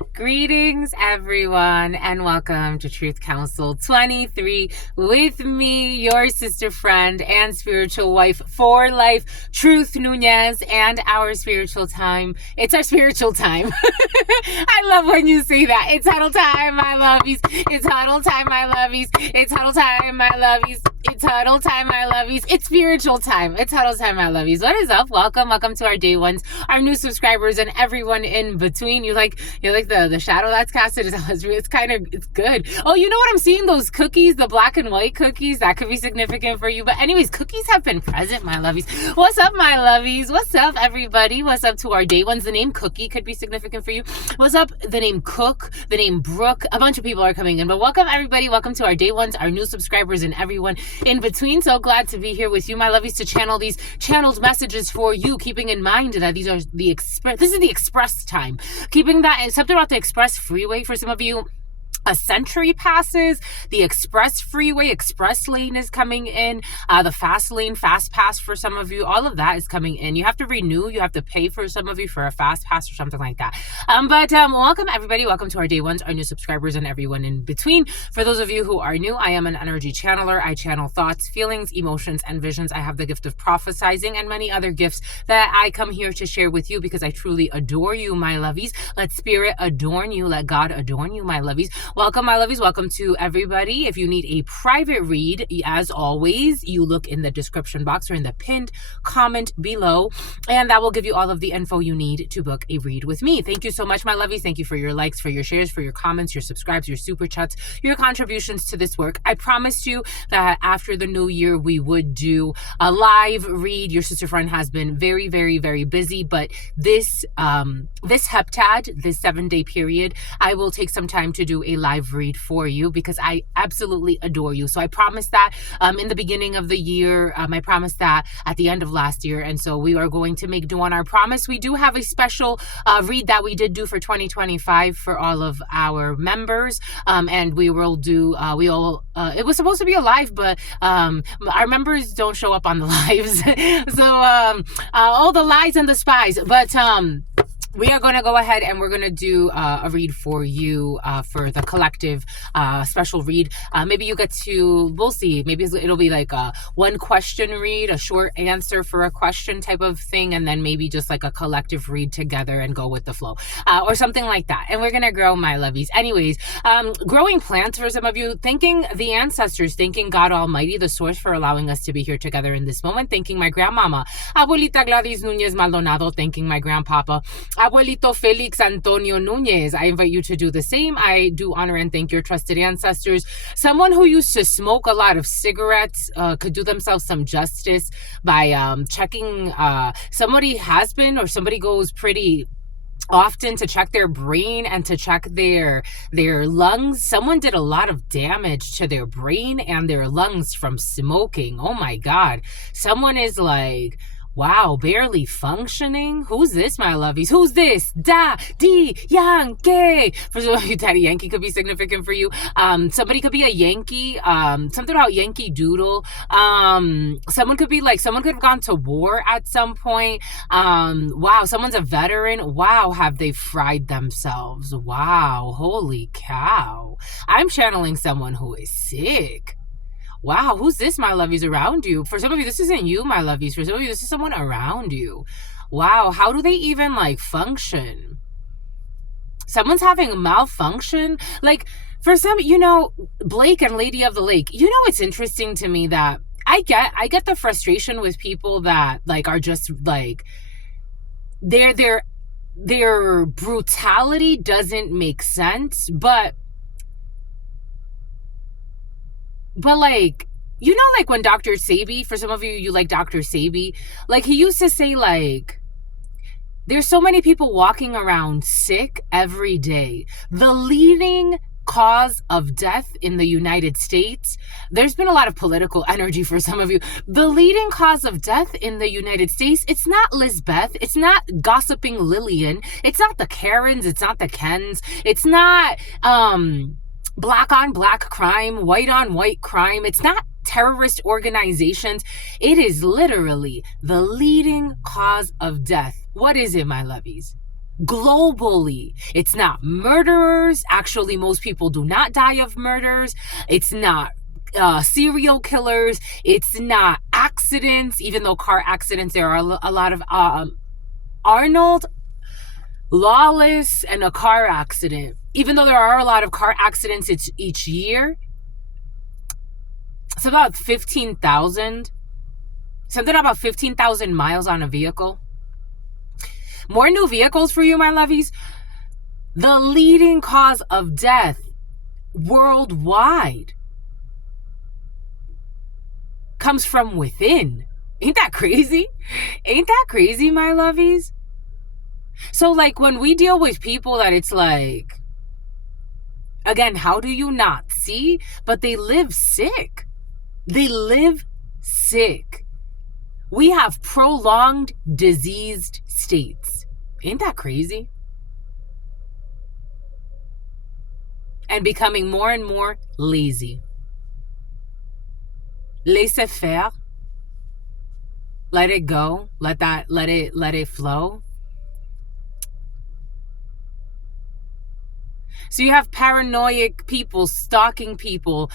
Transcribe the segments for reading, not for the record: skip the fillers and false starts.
Greetings, everyone, and welcome to Truth Council 23 with me, your sister friend and spiritual wife for life, Truth Nunez, and our spiritual time. It's our spiritual time. I love when you say that. It's huddle time, my lovies. It's huddle time, my lovies. It's huddle time, my lovies. It's huddle time, my lovies. It's spiritual time. It's huddle time, my lovies. What is up? Welcome to our day ones, our new subscribers, and everyone in between. You like the shadow that's casted? It's good. Oh, you know what I'm seeing? Those cookies, the black and white cookies, that could be significant for you. But anyways, cookies have been present, my lovies. What's up, my lovies? What's up, everybody? What's up to our day ones? The name Cookie could be significant for you. What's up? The name Cook, the name Brooke. A bunch of people are coming in, but welcome, everybody. Welcome to our day ones, our new subscribers, and everyone in between. So glad to be here with you, my lovies, to channel these channeled messages for you, keeping in mind that this is the express time. Keeping that, something about the express freeway for some of you. A century passes, the express freeway, express lane is coming in, the fast lane, fast pass for some of you, all of that is coming in. You have to renew, you have to pay for some of you for a fast pass or something like that. Welcome, everybody. Welcome to our day ones, our new subscribers, and everyone in between. For those of you who are new, I am an energy channeler. I channel thoughts, feelings, emotions, and visions. I have the gift of prophesizing and many other gifts that I come here to share with you because I truly adore you, my lovies. Let spirit adorn you. Let God adorn you, my lovies. Welcome, my lovies. Welcome to everybody. If you need a private read, as always, you look in the description box or in the pinned comment below, and that will give you all of the info you need to book a read with me. Thank you so much, my lovies. Thank you for your likes, for your shares, for your comments, your subscribes, your super chats, your contributions to this work. I promised you that after the new year, we would do a live read. Your sister friend has been very, very, very busy, but this heptad, this 7-day period, I will take some time to do a live read for you because I absolutely adore you. So I promised that in the beginning of the year. I promised that at the end of last year. And so we are going to make do on our promise. We do have a special read that we did do for 2025 for all of our members. And we will do, it was supposed to be a live, but our members don't show up on the lives. So all the lies and the spies. But we are going to go ahead and we're going to do a read for you for the collective special read. Maybe you get to, we'll see, maybe it'll be like a one question read, a short answer for a question type of thing, and then maybe just like a collective read together and go with the flow or something like that. And we're going to grow, my lovies. Anyways, growing plants for some of you, thanking the ancestors, thanking God Almighty, the source, for allowing us to be here together in this moment, thanking my grandmama, Abuelita Gladys Nunez Maldonado, thanking my grandpapa, Abuelito Felix Antonio Nunez. I invite you to do the same. I do honor and thank your trusted ancestors. Someone who used to smoke a lot of cigarettes could do themselves some justice by checking. Somebody has been, or somebody goes pretty often to check their brain and to check their lungs. Someone did a lot of damage to their brain and their lungs from smoking. Oh my God. Someone is like, wow, barely functioning? Who's this, my lovies? Who's this? Daddy Yankee. For some of you, Daddy Yankee could be significant for you. Somebody could be a Yankee. Something about Yankee Doodle. Someone could have gone to war at some point. Wow, someone's a veteran. Wow, have they fried themselves? Wow, holy cow. I'm channeling someone who is sick. Wow, who's this, my lovies, around you? For some of you, this isn't you, my lovies. For some of you, this is someone around you. Wow, how do they even, function? Someone's having a malfunction. For some, Blake and Lady of the Lake, it's interesting to me that I get the frustration with people that, are just, their brutality doesn't make sense, but when Dr. Sebi, for some of you, you like Dr. Sebi, he used to say, there's so many people walking around sick every day. The leading cause of death in the United States, there's been a lot of political energy for some of you. The leading cause of death in the United States, it's not Lizbeth, it's not gossiping Lillian, it's not the Karens, it's not the Kens, it's not black on black crime, white on white crime. It's not terrorist organizations. It is literally the leading cause of death. What is it, my lovies? globally. It's not murderers. Actually, most people do not die of murders. It's not serial killers. It's not accidents, even though car accidents, there are a lot of Arnold, Lawless, and a car accident. Even though there are a lot of car accidents each year, it's about 15,000. Something about 15,000 miles on a vehicle. More new vehicles for you, my lovies. The leading cause of death worldwide comes from within. Ain't that crazy? Ain't that crazy, my lovies? So, like, when we deal with people that it's like, again, how do you not see? But they live sick. They live sick. We have prolonged diseased states. Ain't that crazy? And becoming more and more lazy. Laissez faire. Let it go. Let it flow. So you have paranoid people stalking people,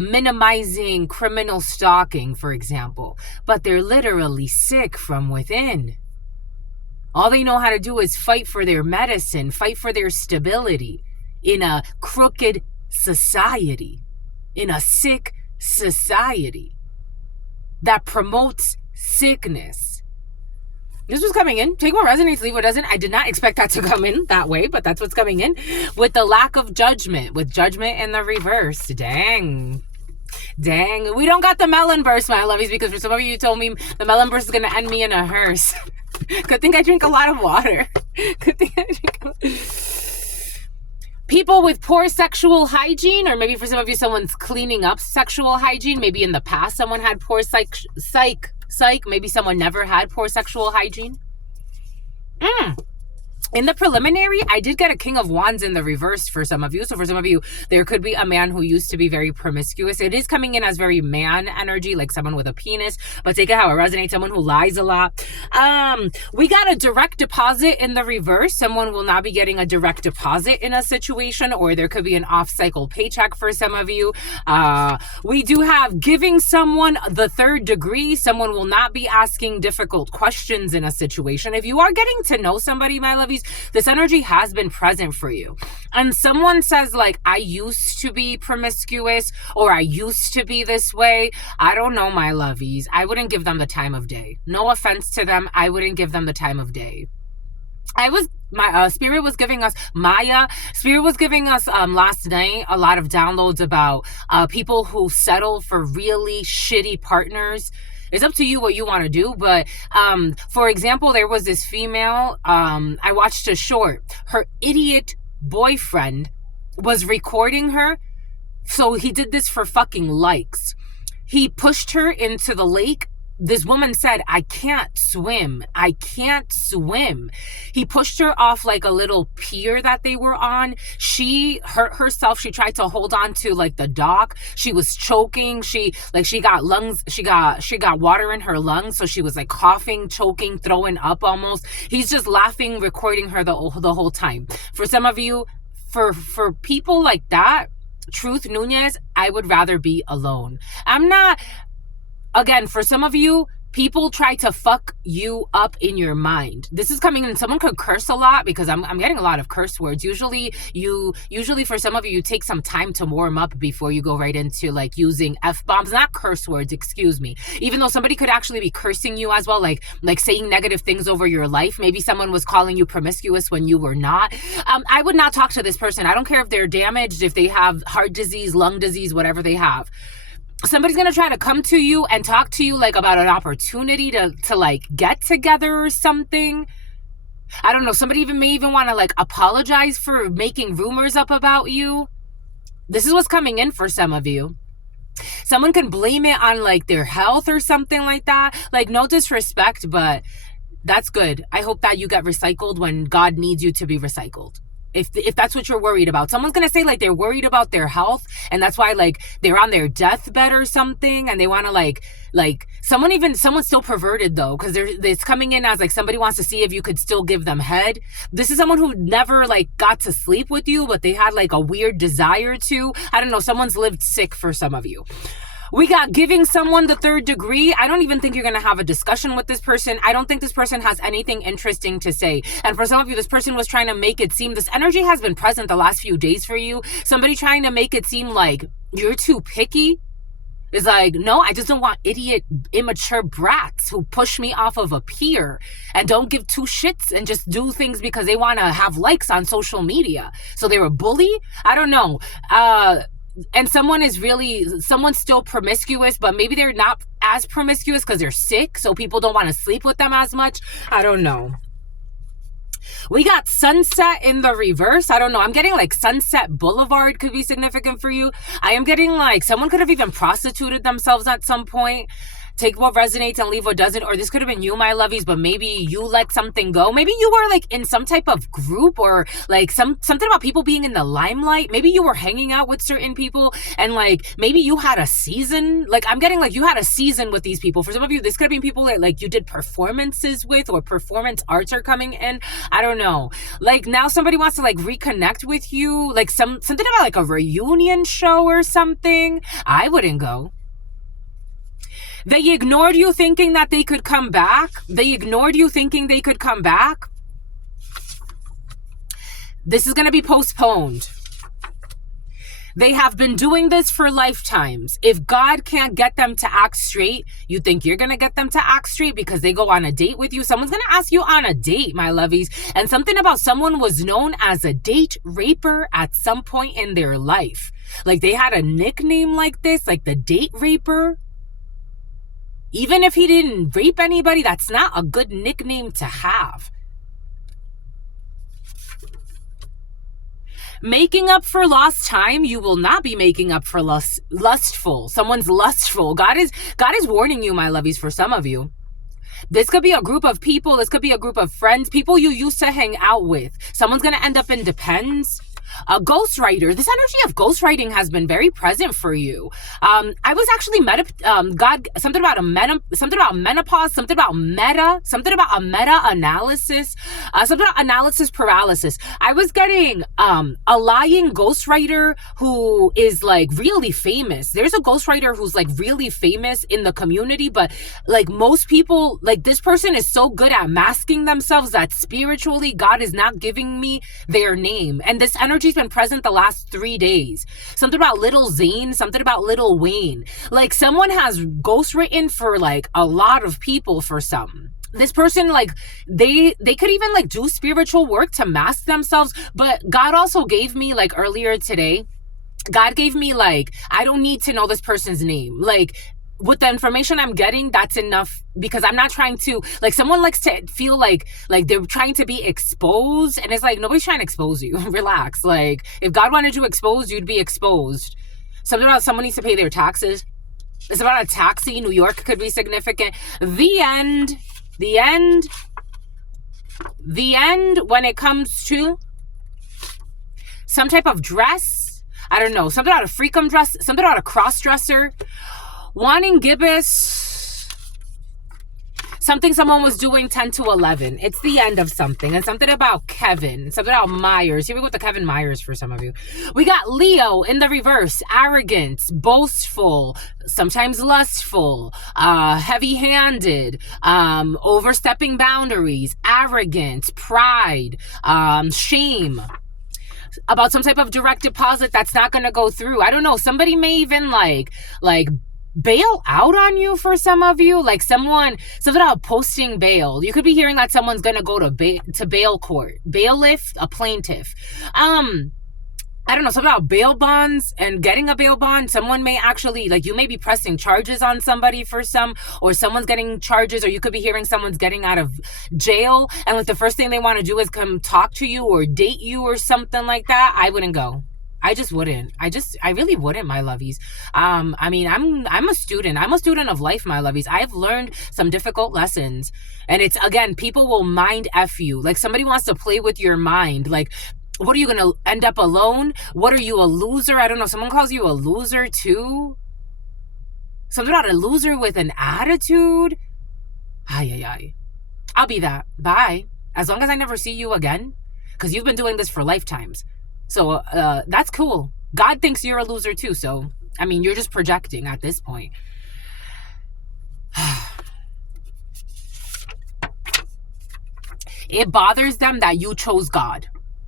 minimizing criminal stalking, for example. But they're literally sick from within. All they know how to do is fight for their medicine, fight for their stability in a crooked society, in a sick society that promotes sickness. This was coming in. Take what resonates, leave what doesn't. I did not expect that to come in that way, but that's what's coming in. With the lack of judgment, with judgment in the reverse. Dang. We don't got the melon burst, my lovies, because for some of you told me the melon burst is going to end me in a hearse. Good thing I drink a lot of water. Good thing I drink a lot. People with poor sexual hygiene, or maybe for some of you, someone's cleaning up sexual hygiene. Maybe in the past, someone had poor psych. Maybe someone never had poor sexual hygiene. In the preliminary, I did get a King of Wands in the reverse for some of you. So for some of you, there could be a man who used to be very promiscuous. It is coming in as very man energy, like someone with a penis, but take it how it resonates, someone who lies a lot. We got a direct deposit in the reverse. Someone will not be getting a direct deposit in a situation, or there could be an off-cycle paycheck for some of you. We do have giving someone the third degree. Someone will not be asking difficult questions in a situation. If you are getting to know somebody, my lovies, this energy has been present for you. And someone says, like, I used to be promiscuous, or I used to be this way. I don't know, my lovies. I wouldn't give them the time of day. No offense to them. I wouldn't give them the time of day. Spirit was giving us last night a lot of downloads about people who settle for really shitty partners. It's up to you what you want to do. But for example, there was this female, I watched a short. Her idiot boyfriend was recording her. So he did this for fucking likes. He pushed her into the lake. This woman said, I can't swim. He pushed her off like a little pier that they were on. She hurt herself. She tried to hold on to like the dock. She was choking. She got water in her lungs. So she was like coughing, choking, throwing up almost. He's just laughing, recording her the whole time. For some of you, for people like that, Truth Nunez, I would rather be alone. Again, for some of you, people try to fuck you up in your mind. This is coming in. Someone could curse a lot, because I'm getting a lot of curse words. Usually for some of you, you take some time to warm up before you go right into like using F-bombs, not curse words, excuse me. Even though somebody could actually be cursing you as well, like saying negative things over your life. Maybe someone was calling you promiscuous when you were not. I would not talk to this person. I don't care if they're damaged, if they have heart disease, lung disease, whatever they have. Somebody's going to try to come to you and talk to you like about an opportunity to like get together or something. I don't know. Somebody may even want to like apologize for making rumors up about you. This is what's coming in for some of you. Someone can blame it on like their health or something like that. Like, no disrespect, but that's good. I hope that you get recycled when God needs you to be recycled. If that's what you're worried about. Someone's going to say like they're worried about their health, and that's why like they're on their deathbed or something, and they want to like Someone's still perverted though, because it's coming in as like somebody wants to see if you could still give them head. This is someone who never like got to sleep with you, but they had like a weird desire to. I don't know, someone's lived sick for some of you. We got giving someone the third degree. I don't even think you're going to have a discussion with this person. I don't think this person has anything interesting to say. And for some of you, this person was trying to make it seem, this energy has been present the last few days for you. Somebody trying to make it seem like you're too picky. Is like, no, I just don't want idiot, immature brats who push me off of a pier and don't give two shits and just do things because they want to have likes on social media. So they're a bully? I don't know. And someone's still promiscuous, but maybe they're not as promiscuous because they're sick, so people don't want to sleep with them as much. I don't know. We got sunset in the reverse. I don't know. I'm getting like Sunset Boulevard could be significant for you. I am getting like someone could have even prostituted themselves at some point. Take what resonates and leave what doesn't. Or this could have been you, my lovies, but maybe you let something go. Maybe you were like in some type of group or like something about people being in the limelight. Maybe you were hanging out with certain people and like maybe you had a season. Like I'm getting like you had a season with these people. For some of you, this could have been people that like you did performances with or performance arts are coming in. I don't know. Like now somebody wants to like reconnect with you. Like something about like a reunion show or something. I wouldn't go. They ignored you thinking that they could come back. They ignored you thinking they could come back. This is going to be postponed. They have been doing this for lifetimes. If God can't get them to act straight, you think you're going to get them to act straight because they go on a date with you? Someone's going to ask you on a date, my lovies. And something about someone was known as a date raper at some point in their life. Like they had a nickname like this, like the date raper. Even if he didn't rape anybody, that's not a good nickname to have. Making up for lost time, you will not be making up for lustful. Someone's lustful. God is warning you, my lovies, for some of you. This could be a group of people. This could be a group of friends, people you used to hang out with. Someone's going to end up in depends. A ghostwriter. This energy of ghostwriting has been very present for you. I was actually something about menopause, something about a meta analysis, something about analysis paralysis. I was getting a lying ghostwriter who is like really famous. There's a ghostwriter who's like really famous in the community, but like most people, like this person is so good at masking themselves that spiritually God is not giving me their name. And this energy's been present the last 3 days. Something about Little Zane, something about Little Wayne. Like someone has ghostwritten for like a lot of people for some. This person, like, they could even like do spiritual work to mask themselves. But God also gave me like earlier today, God gave me like, I don't need to know this person's name. Like, with the information I'm getting, that's enough, because I'm not trying to, like, someone likes to feel like they're trying to be exposed, and it's like, nobody's trying to expose you. Relax. Like, if God wanted you exposed, you'd be exposed. Something about someone needs to pay their taxes. It's about a taxi. New York could be significant. The end when it comes to some type of dress. I don't know. Something about a freakum dress. Something about a cross-dresser. Wanting gibbous, something someone was doing 10 to 11. It's the end of something. And something about Kevin, something about Myers. Here we go with the Kevin Myers for some of you. We got Leo in the reverse, arrogant, boastful, sometimes lustful, heavy-handed, overstepping boundaries, arrogant, pride, shame. About some type of direct deposit that's not going to go through. I don't know. Somebody may even like bail out on you for some of you. Like something about posting bail. You could be hearing that someone's going to go to bail court. Bailiff, a plaintiff. I don't know, something about bail bonds and getting a bail bond. Someone may actually, like, you may be pressing charges on somebody for some, or someone's getting charges, or you could be hearing someone's getting out of jail, and like the first thing they want to do is come talk to you or date you or something like that. I wouldn't go. I just wouldn't. I really wouldn't, my lovies. I mean, I'm a student. I'm a student of life, my lovies. I've learned some difficult lessons. And it's, again, people will mind F you. Like, somebody wants to play with your mind. Like, what are you going to end up alone? What are you, a loser? I don't know. Someone calls you a loser too. Something about a loser with an attitude. Ay. I'll be that. Bye. As long as I never see you again. Because you've been doing this for lifetimes. So that's cool. God thinks you're a loser too. So, I mean, you're just projecting at this point. It bothers them that you chose God.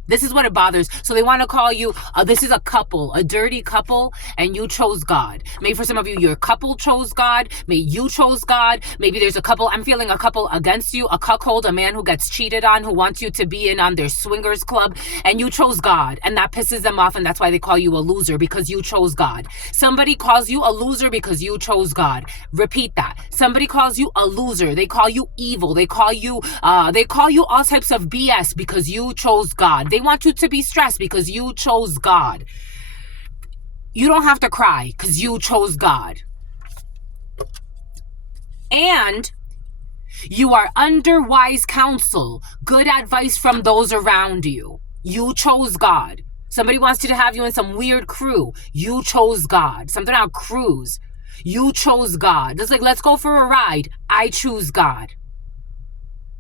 This is what it bothers. So they want to call you, this is a couple, a dirty couple, and you chose God. Maybe for some of you, your couple chose God. Maybe you chose God. Maybe there's a couple, I'm feeling a couple against you, a cuckold, a man who gets cheated on, who wants you to be in on their swingers club, and you chose God. And that pisses them off, and that's why they call you a loser, because you chose God. Somebody calls you a loser because you chose God. Repeat that. Somebody calls you a loser. They call you evil. They call you all types of BS because you chose God. They want you to be stressed because you chose God. You don't have to cry because you chose God. And you are under wise counsel, good advice from those around you. You chose God. Somebody wants you to have you in some weird crew. You chose God. Something on cruise. You chose God. It's like, let's go for a ride. I choose God.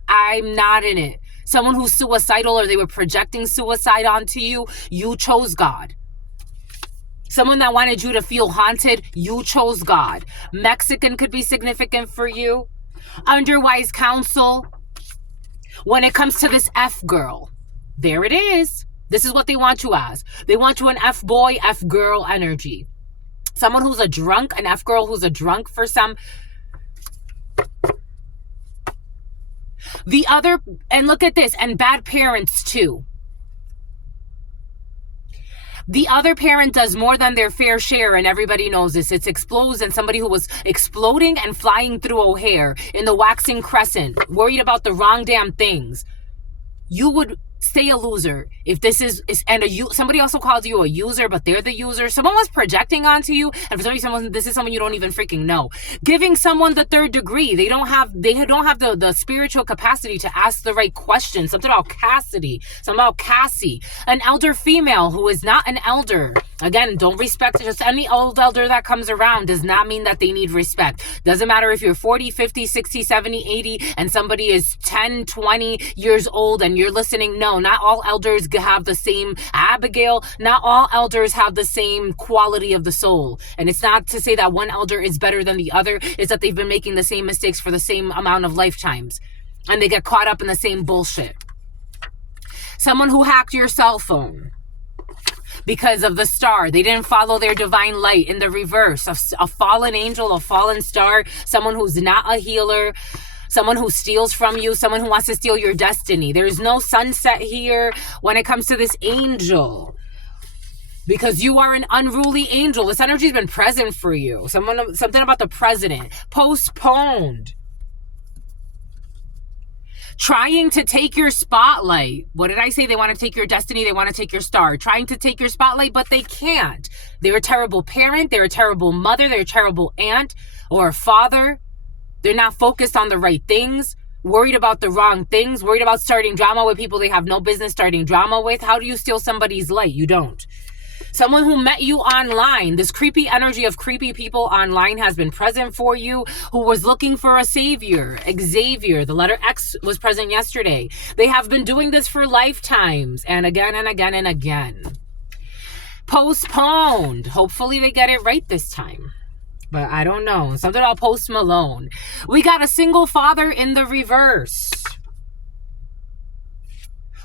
I'm not in it. Someone who's suicidal or they were projecting suicide onto you, you chose God. Someone that wanted you to feel haunted, you chose God. Mexican could be significant for you. Under wise counsel. When it comes to this F girl, there it is. This is what they want you as. They want you an F boy, F girl energy. Someone who's a drunk, an F girl who's a drunk for some. The other, and look at this, and bad parents too. The other parent does more than their fair share, and everybody knows this. It's explodes, and somebody who was exploding and flying through O'Hare in the waxing crescent, worried about the wrong damn things. You would stay a loser if this is and somebody also calls you a user, but they're the user. Someone was projecting onto you, and for some reason this is someone you don't even freaking know. Giving someone the third degree. They don't have the spiritual capacity to ask the right questions. Something about Cassidy, something about Cassie, an elder female who is not an elder. Again, don't respect just any old elder that comes around. Does not mean that they need respect. Doesn't matter if you're 40, 50, 60, 70, 80, and somebody is 10, 20 years old and you're listening. No, not all elders have the same Abigail. Not all elders have the same quality of the soul. And it's not to say that one elder is better than the other. It's that they've been making the same mistakes for the same amount of lifetimes. And they get caught up in the same bullshit. Someone who hacked your cell phone because of the star. They didn't follow their divine light. In the reverse, a fallen angel, a fallen star, someone who's not a healer, someone who steals from you, someone who wants to steal your destiny. There's no sunset here when it comes to this angel, because you are an unruly angel. This energy's been present for you. Something about the president. Postponed. Trying to take your spotlight. What did I say? They want to take your destiny. They want to take your star. Trying to take your spotlight, but they can't. They're a terrible parent. They're a terrible mother. They're a terrible aunt or father. They're not focused on the right things. Worried about the wrong things. Worried about starting drama with people they have no business starting drama with. How do you steal somebody's light? You don't. Someone who met you online. This creepy energy of creepy people online has been present for you, who was looking for a savior. Xavier, the letter X was present yesterday. They have been doing this for lifetimes, and again and again and again. Postponed. Hopefully they get it right this time. But I don't know. Something about Post Malone. We got a single father in the reverse,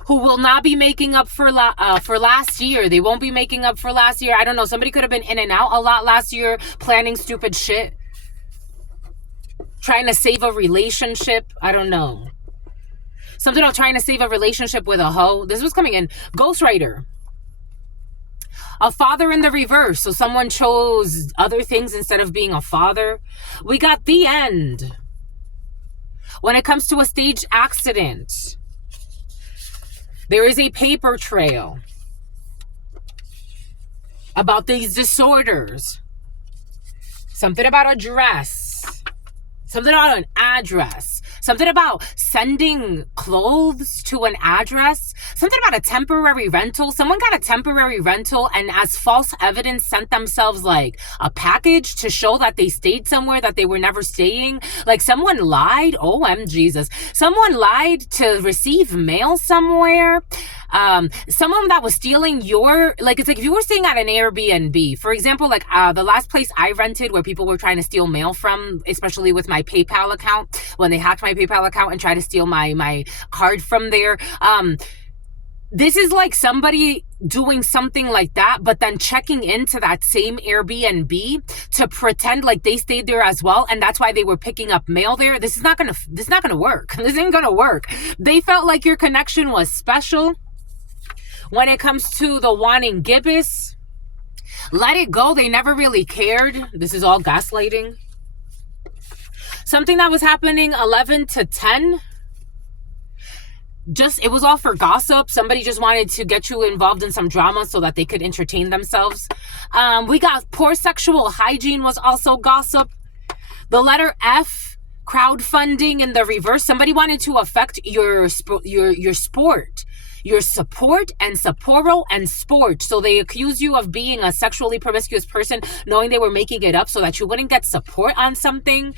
who will not be making up for last year. They won't be making up for last year. I don't know. Somebody could have been in and out a lot last year, planning stupid shit, trying to save a relationship. I don't know. Something about trying to save a relationship with a hoe. This was coming in. Ghostwriter. A father in the reverse. So someone chose other things instead of being a father. We got the end. When it comes to a staged accident, there is a paper trail about these disorders. Something about a dress. Something about an address. Something about sending clothes to an address. Something about a temporary rental. Someone got a temporary rental and as false evidence sent themselves like a package to show that they stayed somewhere that they were never staying. Like someone lied. OM Jesus. Someone lied to receive mail somewhere. Someone that was stealing your, like, it's like if you were staying at an Airbnb, for example, like the last place I rented where people were trying to steal mail from, especially with my PayPal account, when they hacked my PayPal account and tried to steal my card from there. This is like somebody doing something like that, but then checking into that same Airbnb to pretend like they stayed there as well, and that's why they were picking up mail there. This is not gonna work. This ain't gonna work. They felt like your connection was special. When it comes to the wanting gibbous, let it go. They never really cared. This is all gaslighting. Something that was happening 11 to 10. It was all for gossip. Somebody just wanted to get you involved in some drama so that they could entertain themselves. We got poor sexual hygiene was also gossip. The letter F, crowdfunding in the reverse. Somebody wanted to affect your sport, your support and Sapporo and sport. So they accuse you of being a sexually promiscuous person, knowing they were making it up so that you wouldn't get support on something.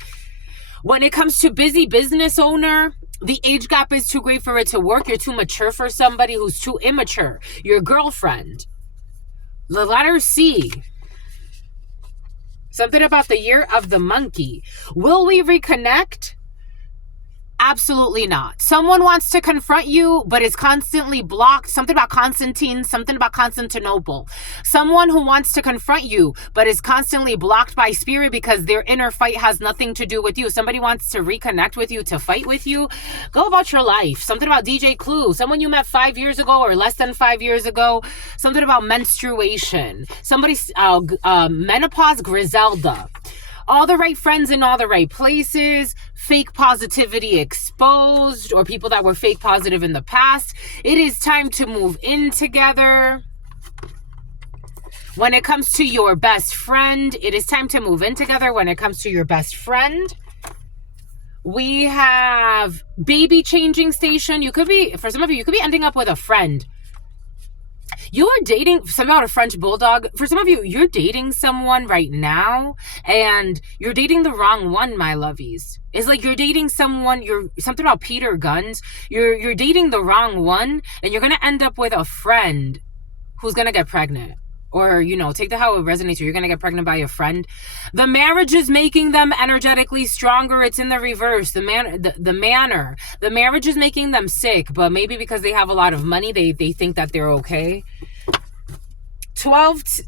When it comes to busy business owner, the age gap is too great for it to work. You're too mature for somebody who's too immature. Your girlfriend. The letter C. Something about the year of the monkey. Will we reconnect? Absolutely not. Someone wants to confront you, but is constantly blocked. Something about Constantine, something about Constantinople. Someone who wants to confront you, but is constantly blocked by spirit because their inner fight has nothing to do with you. Somebody wants to reconnect with you, to fight with you. Go about your life. Something about DJ Clue. Someone you met 5 years ago or less than 5 years ago. Something about menstruation. Somebody's menopause Griselda. All the right friends in all the right places, fake positivity exposed, or people that were fake positive in the past. It is time to move in together. When it comes to your best friend, it is time to move in together when it comes to your best friend. We have baby changing station. For some of you, you could be ending up with a friend. You are dating something about a French bulldog. For some of you, you're dating someone right now and you're dating the wrong one, my lovies. It's like you're dating someone, something about Peter Guns. You're dating the wrong one and you're going to end up with a friend who's going to get pregnant. Or, take that how it resonates. Or you're going to get pregnant by a friend. The marriage is making them energetically stronger. It's in the reverse. The marriage is making them sick. But maybe because they have a lot of money, they think that they're okay. 12,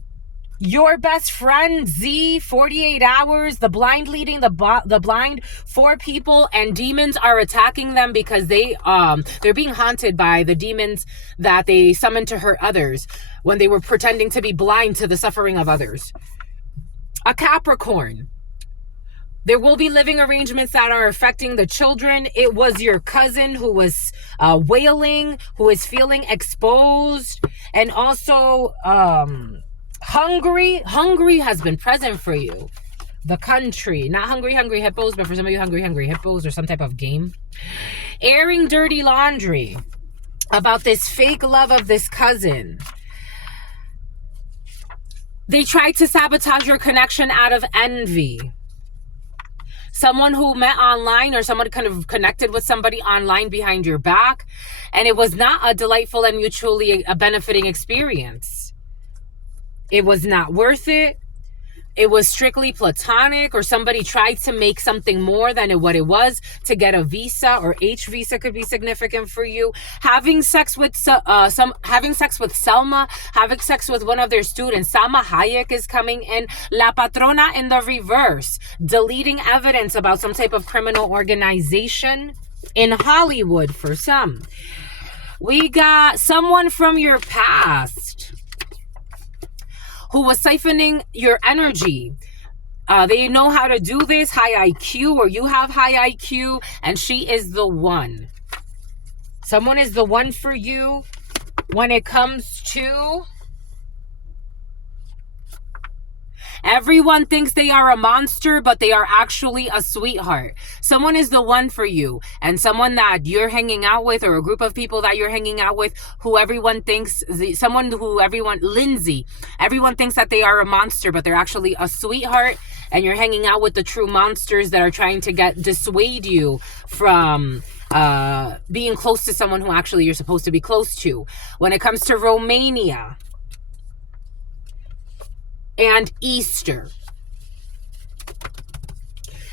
your best friend, Z, 48 hours. The blind leading the blind. 4 people and demons are attacking them because they're being haunted by the demons that they summoned to hurt others when they were pretending to be blind to the suffering of others. A Capricorn. There will be living arrangements that are affecting the children. It was your cousin who was wailing, who is feeling exposed. And also, hungry has been present for you. The country. Not hungry hippos, but for some of you, hungry hippos or some type of game. Airing dirty laundry about this fake love of this cousin. They tried to sabotage your connection out of envy. Someone who met online or someone kind of connected with somebody online behind your back. And it was not a delightful and mutually benefiting experience. It was not worth it. It was strictly platonic, or somebody tried to make something more than what it was to get a visa, or H visa could be significant for you. Having sex with Selma, having sex with one of their students. Salma Hayek is coming in. La Patrona in the reverse, deleting evidence about some type of criminal organization in Hollywood for some. We got someone from your past who was siphoning your energy. They know how to do this, high IQ, or you have high IQ, and she is the one. Someone is the one for you when it comes to... Everyone thinks they are a monster, but they are actually a sweetheart. Someone is the one for you, and someone that you're hanging out with, or a group of people that you're hanging out with, who everyone thinks, Lindsay, everyone thinks that they are a monster, but they're actually a sweetheart, and you're hanging out with the true monsters that are trying to dissuade you from being close to someone who actually you're supposed to be close to. When it comes to Romania and Easter,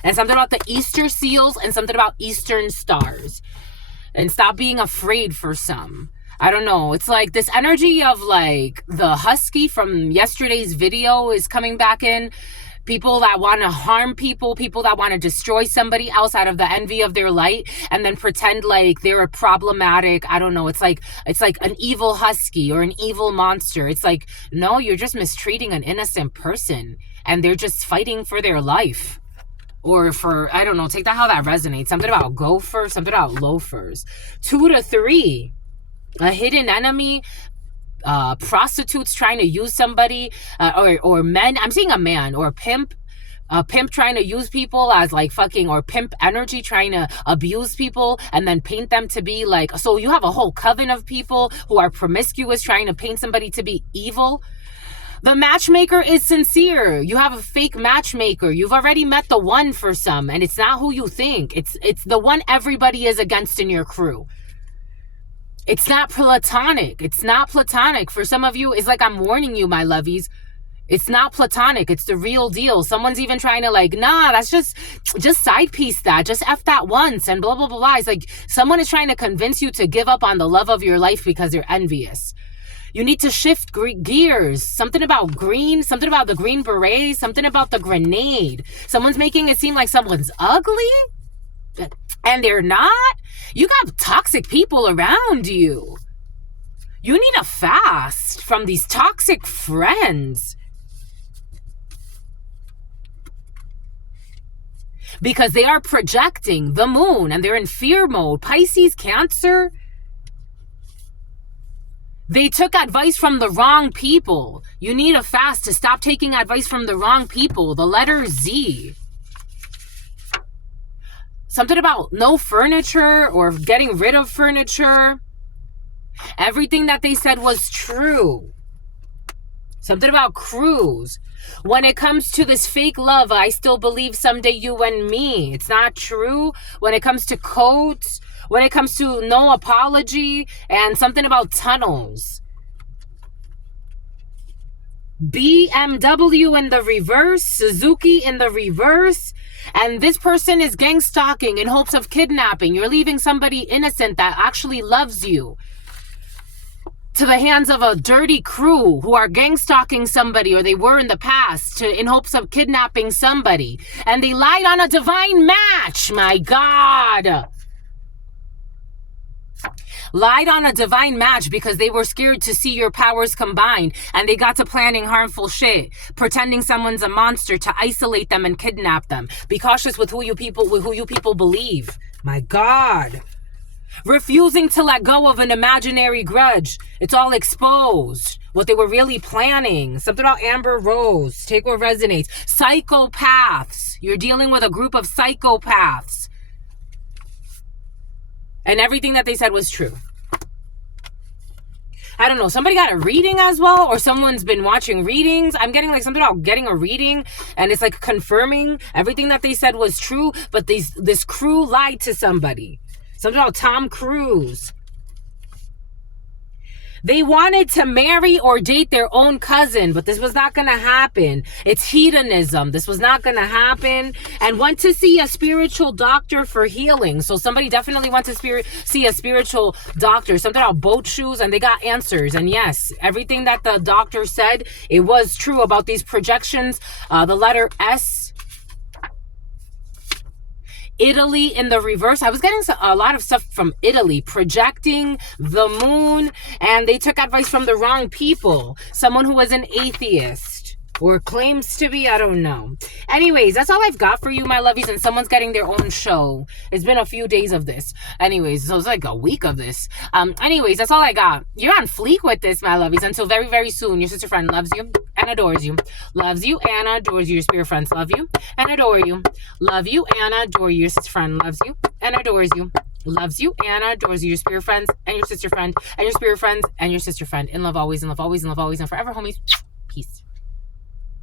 and something about the Easter seals, and something about Eastern stars, and stop being afraid for some. I don't know. It's like this energy of like the husky from yesterday's video is coming back in. People that want to harm people, people that want to destroy somebody else out of the envy of their light, and then pretend like they're a problematic, I don't know, it's like an evil husky or an evil monster. It's like, no, you're just mistreating an innocent person, and they're just fighting for their life. Or for, I don't know, take that how that resonates. Something about gopher, something about loafers. 2 to 3, a hidden enemy. Prostitutes trying to use somebody, or men, I'm seeing a man, or a pimp trying to use people as like fucking, or pimp energy trying to abuse people and then paint them to be like, so you have a whole coven of people who are promiscuous trying to paint somebody to be evil. The matchmaker is sincere. You have a fake matchmaker. You've already met the one for some, and it's not who you think. It's the one everybody is against in your crew. It's not platonic. It's not platonic. For some of you, it's like I'm warning you, my lovies. It's not platonic. It's the real deal. Someone's even trying to like, nah, that's just side piece that. Just F that once and blah, blah, blah, blah. It's like someone is trying to convince you to give up on the love of your life because they're envious. You need to shift gears. Something about green, something about the green beret, something about the grenade. Someone's making it seem like someone's ugly, and they're not. You got toxic people around you. You need a fast from these toxic friends. Because they are projecting the moon and they're in fear mode. Pisces, Cancer. They took advice from the wrong people. You need a fast to stop taking advice from the wrong people. The letter Z. Something about no furniture or getting rid of furniture. Everything that they said was true. Something about cruise. When it comes to this fake love, I still believe someday you and me. It's not true. When it comes to codes, when it comes to no apology, and something about tunnels. BMW in the reverse, Suzuki in the reverse, and this person is gang stalking in hopes of kidnapping. You're leaving somebody innocent that actually loves you to the hands of a dirty crew who are gang stalking somebody, or they were in the past, in hopes of kidnapping somebody. And they lied on a divine match. My God. Lied on a divine match because they were scared to see your powers combined, and they got to planning harmful shit, pretending someone's a monster to isolate them and kidnap them. Be cautious with who you people believe. My God. Refusing to let go of an imaginary grudge. It's all exposed. What they were really planning. Something about Amber Rose. Take what resonates. Psychopaths. You're dealing with a group of psychopaths. And everything that they said was true. I don't know. Somebody got a reading as well, or someone's been watching readings. I'm getting like something about getting a reading, and it's like confirming everything that they said was true, but this crew lied to somebody. Something about Tom Cruise. They wanted to marry or date their own cousin, but this was not going to happen. It's hedonism. This was not going to happen. And went to see a spiritual doctor for healing. So somebody definitely went to see a spiritual doctor. Something about boat shoes, and they got answers. And yes, everything that the doctor said, it was true about these projections. The letter S. Italy in the reverse. I was getting a lot of stuff from Italy, projecting the moon, and they took advice from the wrong people. Someone who was an atheist. or claims to be. I don't know. Anyways, that's all I've got for you, my lovies. And someone's getting their own show. It's been a few days of this. Anyways, so it's like a week of this. Anyways, that's all I got. You're on fleek with this, my lovies. Until very, very soon. Your sister friend loves you and adores you. Loves you and adores you. Your spirit friends love you and adore you. Love you and adore you. Your sister friend loves you and adores you. Loves you and adores you. Your spirit friends and your sister friend and your spirit friends and your sister friend. In love always, in love always, in love always, and forever, homies. Peace.